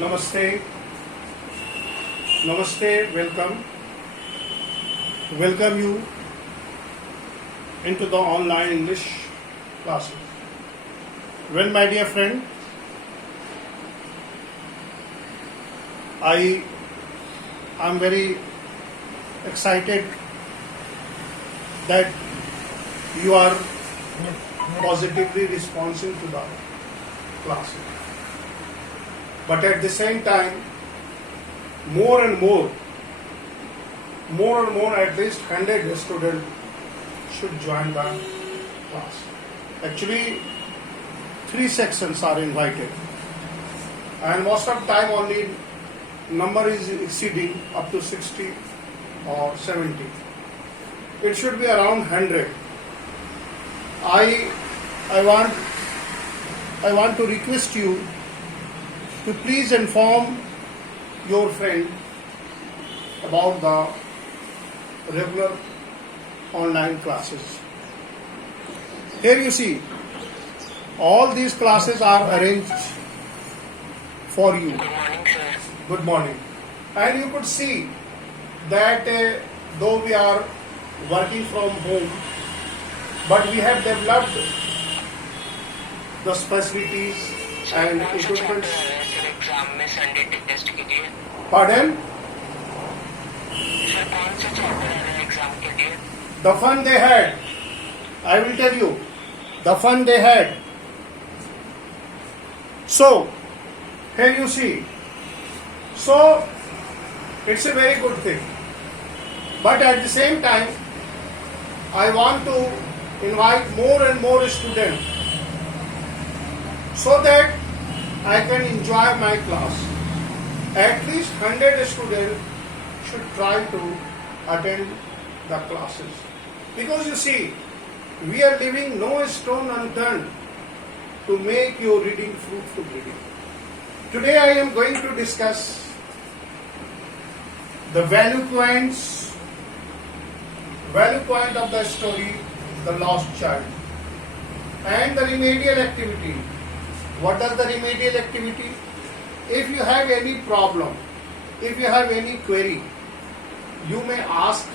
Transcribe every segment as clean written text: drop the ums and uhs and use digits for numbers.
Namaste, Namaste, welcome you into the online English classes. Well, my dear friend, I am very excited that you are positively responding to the classes. But at the same time, more and more, at least 100 students should join the class. Actually, 3 sections are invited, and most of the time only number is exceeding up to 60 or 70. It should be around 100. I want to request you to please inform your friend about the regular online classes. Here you see, all these classes are arranged for you. Good morning, sir. Good morning. And you could see that though we are working from home, but we have developed the facilities and कौन सा equipment. Chapter है sir exam में Sunday test के लिए? Pardon? Sir कौन सा chapter है exam के लिए? The fun they had. I will tell you. The fun they had. So, here you see. So, it's a very good thing. But at the same time, I want to invite more and more students so that I can enjoy my class. At least 100 students should try to attend the classes. Because you see, we are leaving no stone unturned to make your reading fruitful reading. Today I am going to discuss the value point of the story, The Lost Child, and the remedial activity. What does the remedial activity? If you have any problem, if you have any query, you may ask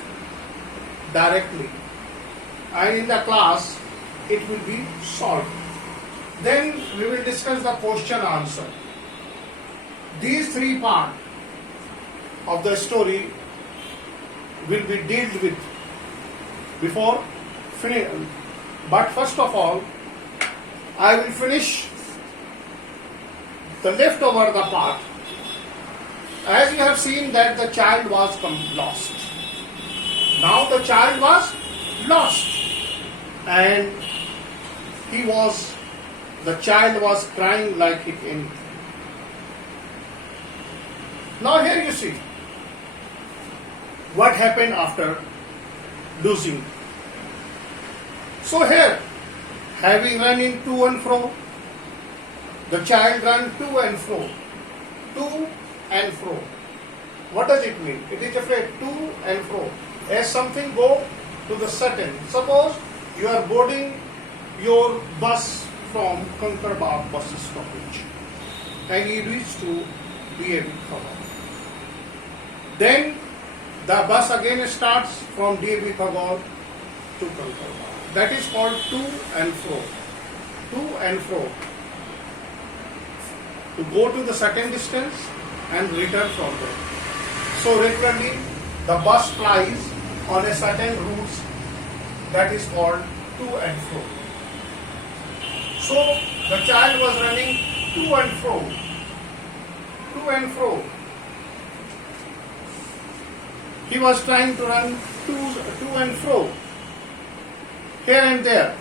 directly, and in the class it will be solved. Then we will discuss the question answer. These 3 parts of the story will be dealt with before finishing. But first of all, I will finish the leftover the part. As you have seen that the child was lost. Now the child was lost, and the child was crying like anything. Now here you see what happened after losing. So here, having run in to and fro, the child ran to and fro. To and fro. What does it mean? It is afraid to and fro. As something go to the certain. Suppose you are boarding your bus from Kankarabagh bus stoppage and you reach to DAV Khawar. Then the bus again starts from DAV Khawar to Kankarabagh. That is called to and fro. To and fro. To go to the certain distance and return from there. So regularly the bus flies on a certain route that is called to and fro. So the child was running to and fro. To and fro. He was trying to run to and fro. Here and there.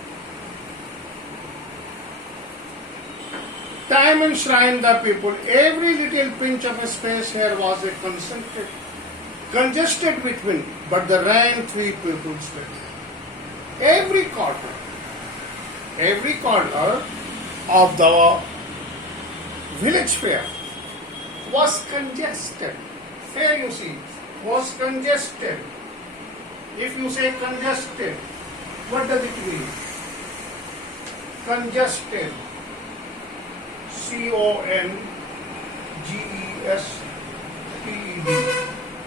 Time enshrined the people. Every little pinch of space here was a congested between, but the ran 3 people's way. Every corner of the village fair was congested. Here you see, was congested. If you say congested, what does it mean? Congested. G-E-S-T-E-D.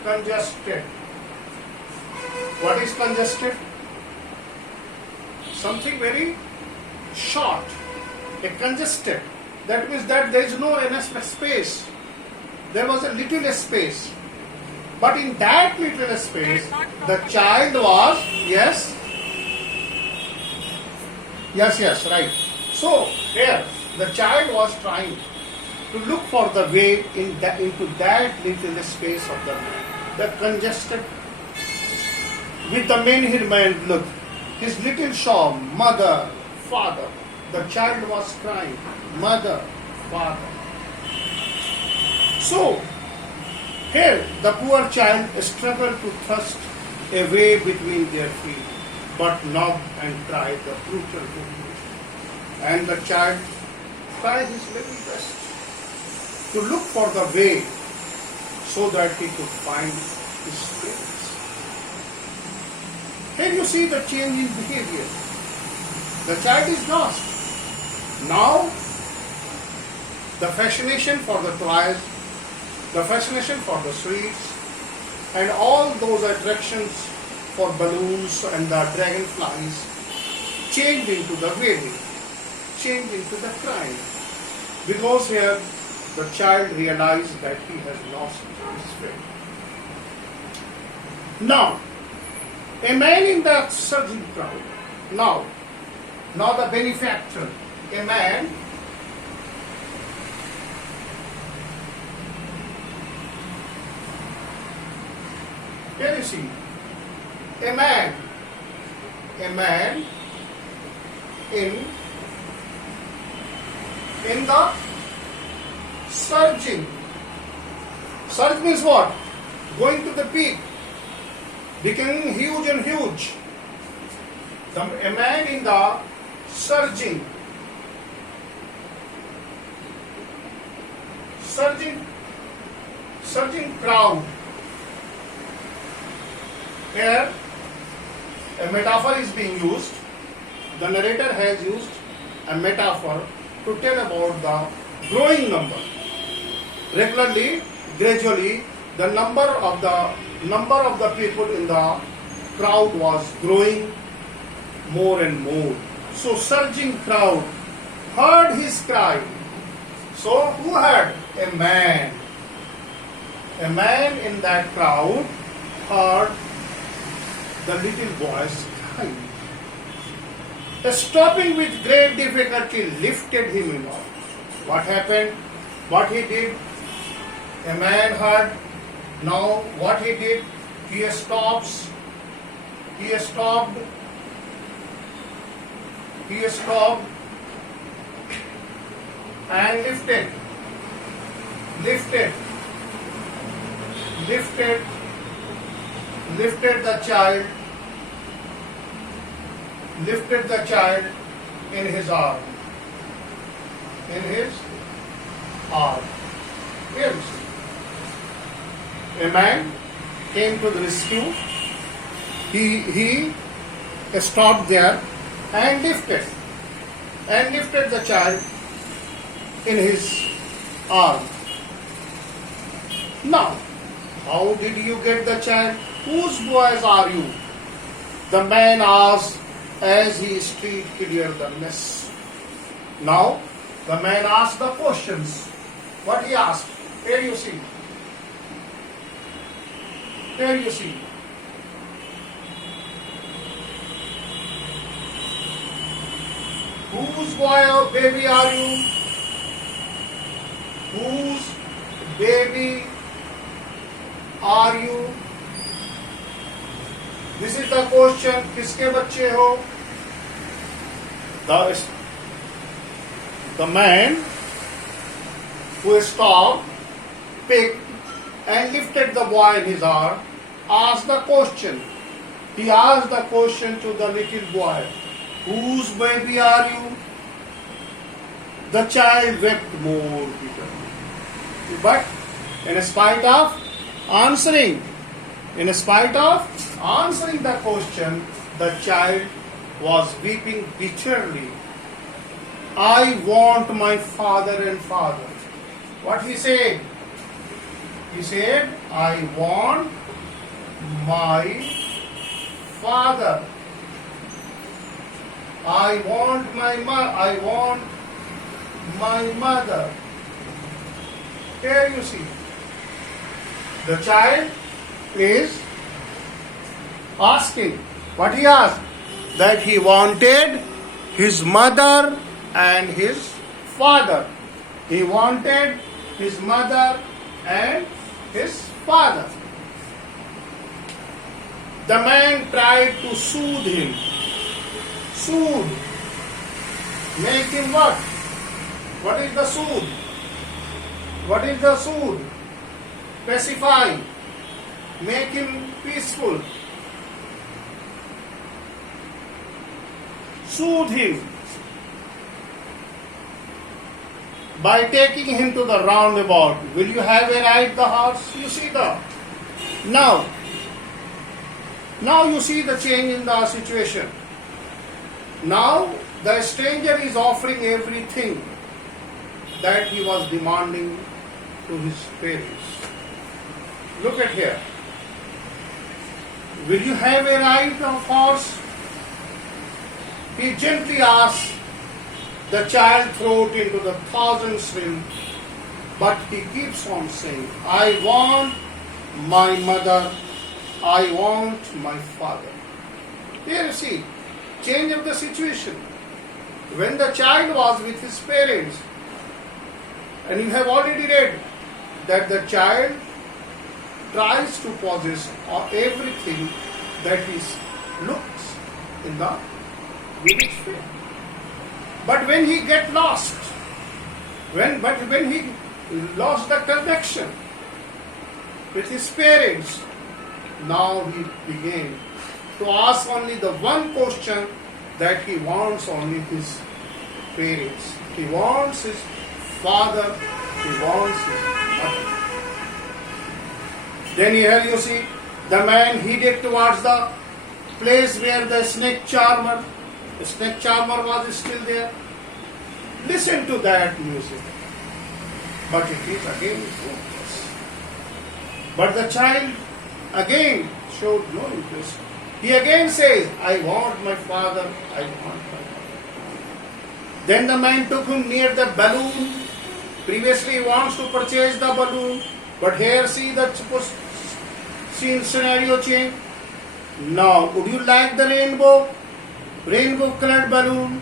Congested. What is congested? Something very short. A congested. That means that there is no enough space. There was a little space. But in that little space, the child was, yes, right. So here, the child was trying to look for the way into that little space of the man. The congested. With the man he remained, look, his little shawl, mother, father. The child was crying, mother, father. So, here the poor child struggled to thrust a way between their feet, but knocked and tried the brutal technique. And the child tried his very best to look for the way so that he could find his parents. Here you see the change in behavior. The child is lost. Now, the fascination for the toys, the fascination for the sweets, and all those attractions for balloons and the dragonflies changed into the wailing, changed into the crying. Because here the child realized that he has lost his faith. Now, a man in the surging crowd, now the benefactor, a man here you see, a man in the surging. Surge means what? Going to the peak, becoming huge and huge. A man in the surging crowd. Here, a metaphor is being used. The narrator has used a metaphor to tell about the growing number. Regularly, gradually, the number of the people in the crowd was growing more and more. So, surging crowd heard his cry. So, who heard? A man. A man in that crowd heard the little boy's cry. Stopping with great difficulty, lifted him up. What happened? What he did? A man heard. Now, what he did? He stopped and lifted the child in his arm. Here you see. A man came to the rescue. He stopped there and lifted the child in his arm. Now, how did you get the child? Whose boys are you? The man asked as he street cleared the mess. Now, the man asked the questions. What he asked? Here you see. Whose boy or baby are you? Whose baby are you? This is the question. किसके बच्चे हो? The man who stopped, picked and lifted the boy in his arm asked the question. He asked the question to the little boy. Whose baby are you? The child wept more bitterly. But in spite of answering the question, the child was weeping bitterly. I want my father and father. What he said? He said, I want my father. I want my mother. Here you see. The child is asking. What he asked? That he wanted his mother and his father. He wanted his mother and his father. The man tried to soothe him. Soothe. Make him what? What is the soothe? What is the soothe? Pacify. Make him peaceful. Soothe him by taking him to the roundabout. Will you have a ride the horse? You see the now you see the change in the situation. Now the stranger is offering everything that he was demanding to his parents. Look at here. Will you have a ride of horse? He gently asks. The child throws into the thousand streams, but he keeps on saying, I want my mother, I want my father. Here you see, change of the situation. When the child was with his parents, and you have already read that the child tries to possess everything that looks in the village fair. But when he get lost, when he lost the connection with his parents, now he began to ask only the one question, that he wants only his parents. He wants his father, he wants his mother. Then here you see, the man headed towards the place where the snake charmer was still there. Listen to that music. But it is again hopeless. But the child again showed no interest. He again says, I want my father, I want my mother. Then the man took him near the balloon. Previously he wants to purchase the balloon. But here see the scenario change. Now, would you like the rainbow? Rainbow colored balloon.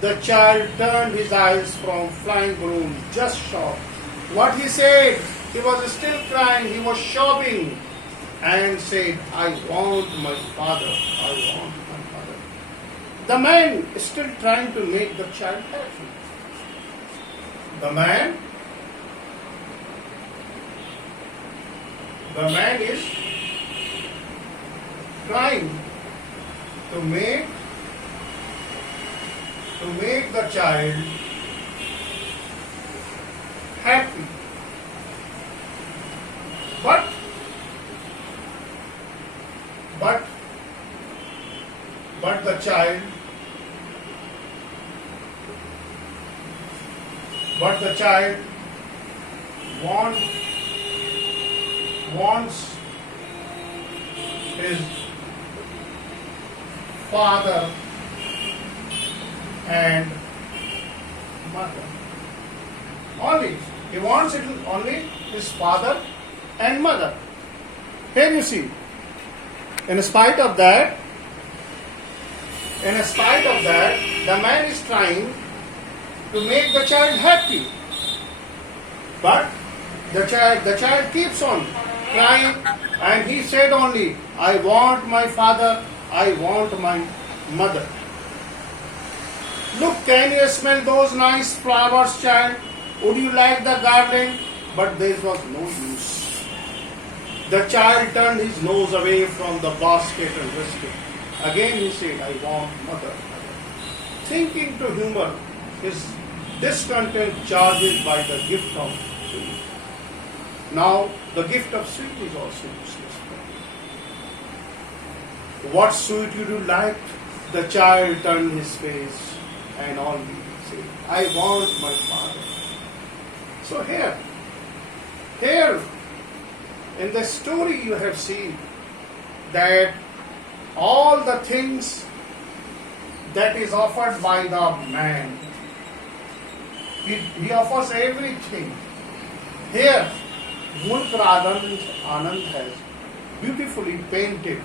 The child turned his eyes from flying balloon, just shocked. What he said, he was still crying, he was sobbing, and said, I want my father, I want my mother. The man is still trying to make the child happy. The man is trying to make the child happy. But the child wants his father and mother. Only he wants it only his father and mother. Here you see, in spite of that, the man is trying to make the child happy. But the child keeps on crying, and he said only, I want my father, I want my mother. Look, can you smell those nice flowers, child? Would you like the garden? But there was no use. The child turned his nose away from the basket and rested. Again he said, I want mother. Thinking to humor his discontent charged by the gift of sweet. Now the gift of sweet is also useless. What sweet you do like? The child turned his face and only said, I want my father. So here, Here, in the story, you have seen that all the things that is offered by the man, he offers everything. Here, Mulk Anand has beautifully painted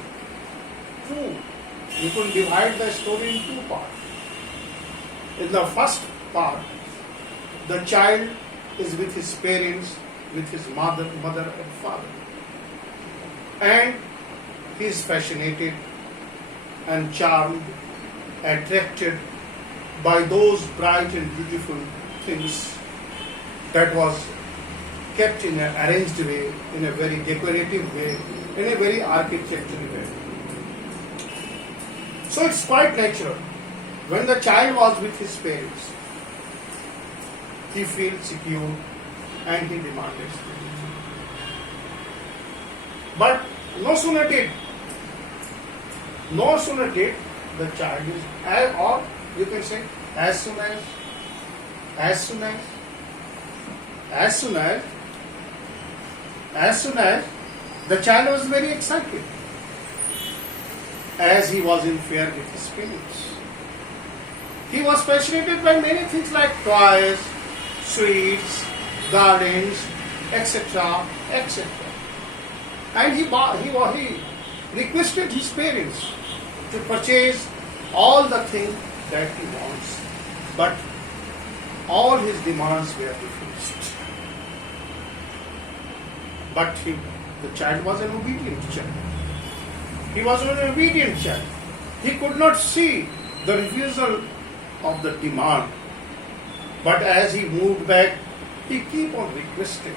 two. You can divide the story in two parts. In the first part, the child is with his parents, with his mother and father. And he is fascinated and charmed, attracted by those bright and beautiful things that was kept in an arranged way, in a very decorative way, in a very architectural way. So it's quite natural. When the child was with his parents, he feels secure and he demanded security. But no sooner did the child is, or you can say as soon as the child was very excited, as he was in fear with his parents. He was fascinated by many things like toys, sweets, gardens, etc., etc. And he requested his parents to purchase all the things that he wants, but all his demands were refused. But the child was an obedient child. He was an obedient child. He could not see the refusal of the demand. But as he moved back, he kept on requesting.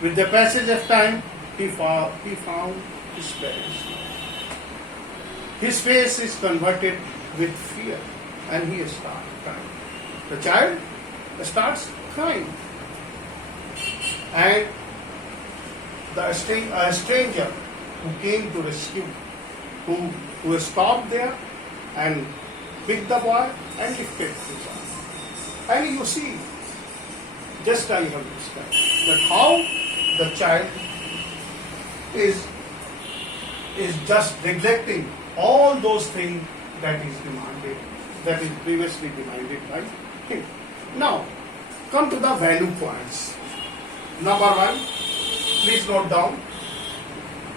With the passage of time, he found his parents. His face is converted with fear, and he starts crying. The child starts crying. And a stranger who came to rescue, who stopped there and picked the boy and lifted his arm. And you see, just I have described, that how the child is just neglecting all those things that is demanded, that is previously demanded by him. Now, come to the value points. Number one, please note down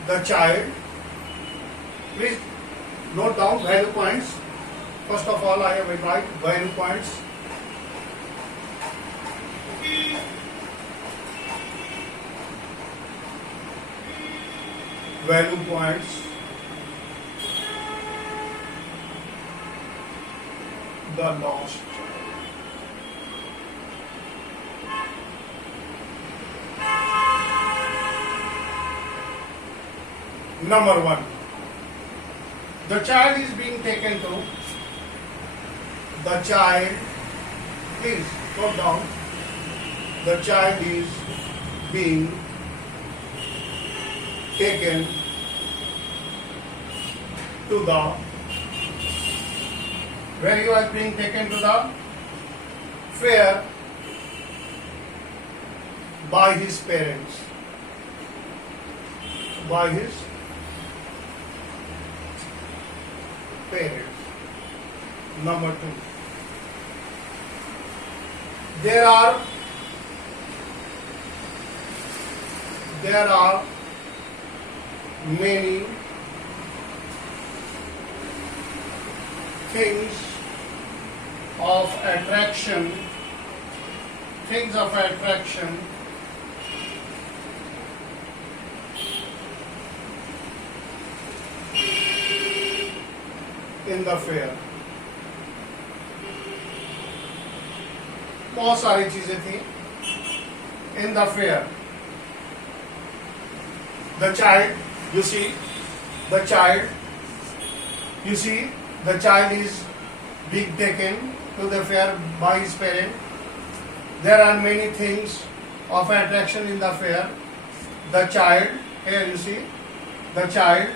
the child. Please note down value points. First of all, I have write value points. Value points. The lost child. Number one, the child is being taken to. The child, please note down, the child is being taken to the, where you are being taken to the fair by his parents, by his parents. Number two, there are many things of attraction in the fair. बहुत सारी चीजें थी in the fair. The child, you see, the child is being taken to the fair by his parent. There are many things of attraction in the fair. The child, here you see, the child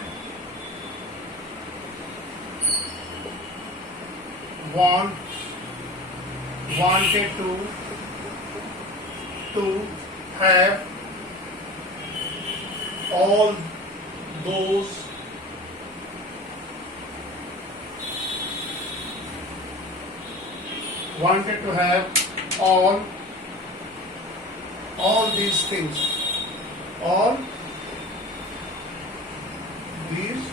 wanted to have all those wanted to have all these things, all these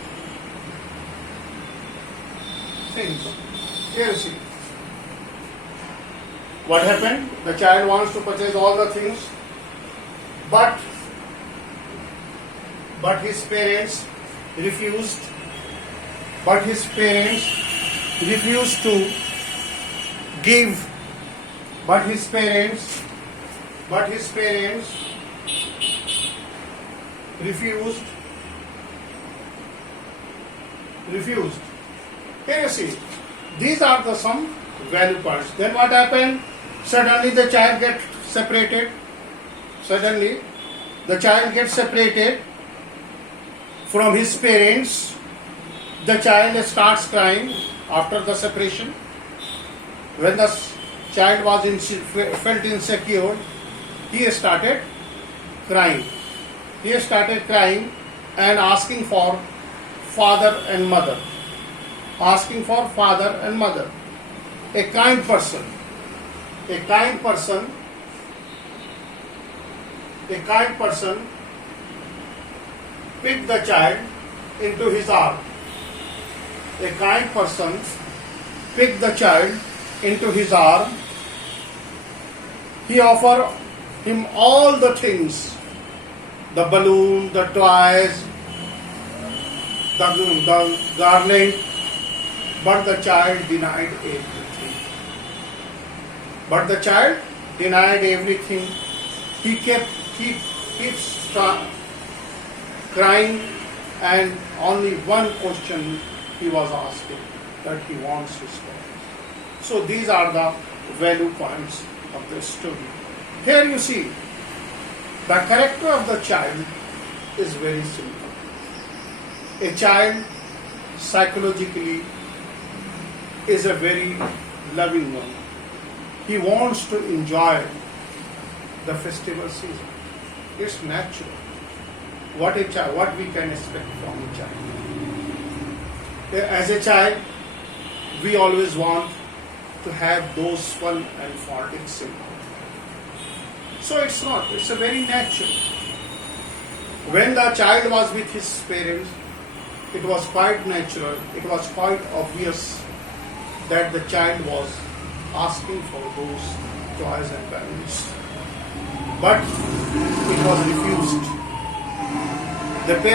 things. Here you see. What happened? The child wants to purchase all the things, but his parents refused. But his parents refused to give. But his parents refused. Here you see. These are the some value points. Then what happened? Suddenly the child gets separated. Suddenly the child gets separated from his parents. The child starts crying after the separation. When the child was felt insecure, he started crying. He started crying and asking for father and mother. Asking for father and mother. A kind person picked the child into his arm. A kind person picked the child into his arm. He offered him all the things, the balloon, the toys, the garland, but the child denied everything. He keeps crying, and only one question he was asking, that he wants his toys. So these are the value points of the story. Here you see, the character of the child is very simple. A child psychologically is a very loving one. He wants to enjoy the festival season. It's natural. What we can expect from a child. As a child, we always want to have those fun and frolics. So it's a very natural. When the child was with his parents, it was quite natural, it was quite obvious that the child was asking for those toys and balloons. But it was refused. The parents